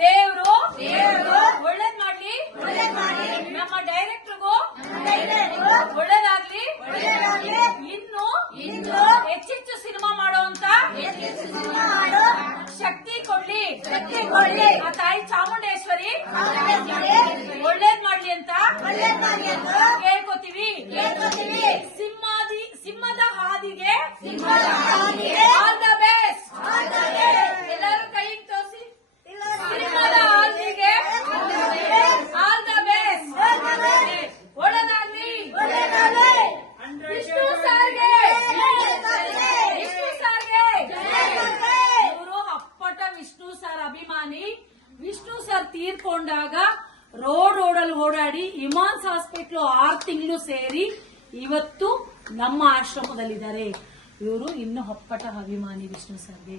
ದೇವ್ರು ಒಳ್ಳೇದ್ ಮಾಡ್ಲಿ, ನಮ್ಮ ಡೈರೆಕ್ಟರ್ಗೂ ಒಳ್ಳೇದಾಗ್ಲಿ, ಇನ್ನು ಹೆಚ್ಚೆಚ್ಚು ಸಿನಿಮಾ ಮಾಡುವಂತ ಶಕ್ತಿ ಕೊಡ್ಲಿ ಆ ತಾಯಿ ಚಾಮುಂಡೇಶ್ವರಿ ಒಳ್ಳೇದ್ ಮಾಡ್ಲಿ ಅಂತ ಕೇಳ್ಕೊತೀವಿ. ಸಿಂಹದ ಹಾದಿಗೆ ಆಲ್ ದ ಬೆಸ್ಟ್. ಎಲ್ಲರೂ ಕೈ ತೋರಿಸಿ. ಸಿಂಹದ ಹಾದಿಗೆ ಆಲ್ ದ ಬೆಸ್ಟ್. ಒಳ್ಳೆದಾಗ್ಲಿ. ವಿಷ್ಣು ಸಾರ್ಗೆ ಇವರು ಅಪ್ಪಟ ವಿಷ್ಣು ಸರ್ ಅಭಿಮಾನಿ. ವಿಷ್ಣು ಸರ್ ತೀರ್ಕೊಂಡಾಗ ರೋಡಲ್ಲಿ ಓಡಾಡಿ ಇಮಾನ್ಸ್ ಹಾಸ್ಪಿಟ್ಲು 6 ತಿಂಗಳು ಸೇರಿ ಇವತ್ತು ನಮ್ಮ ಆಶ್ರಮದಲ್ಲಿದ್ದಾರೆ. ಇವರು ಇನ್ನು ಅಪ್ಪಟ ಅಭಿಮಾನಿ ವಿಷ್ಣು ಸರ್ಗೆ.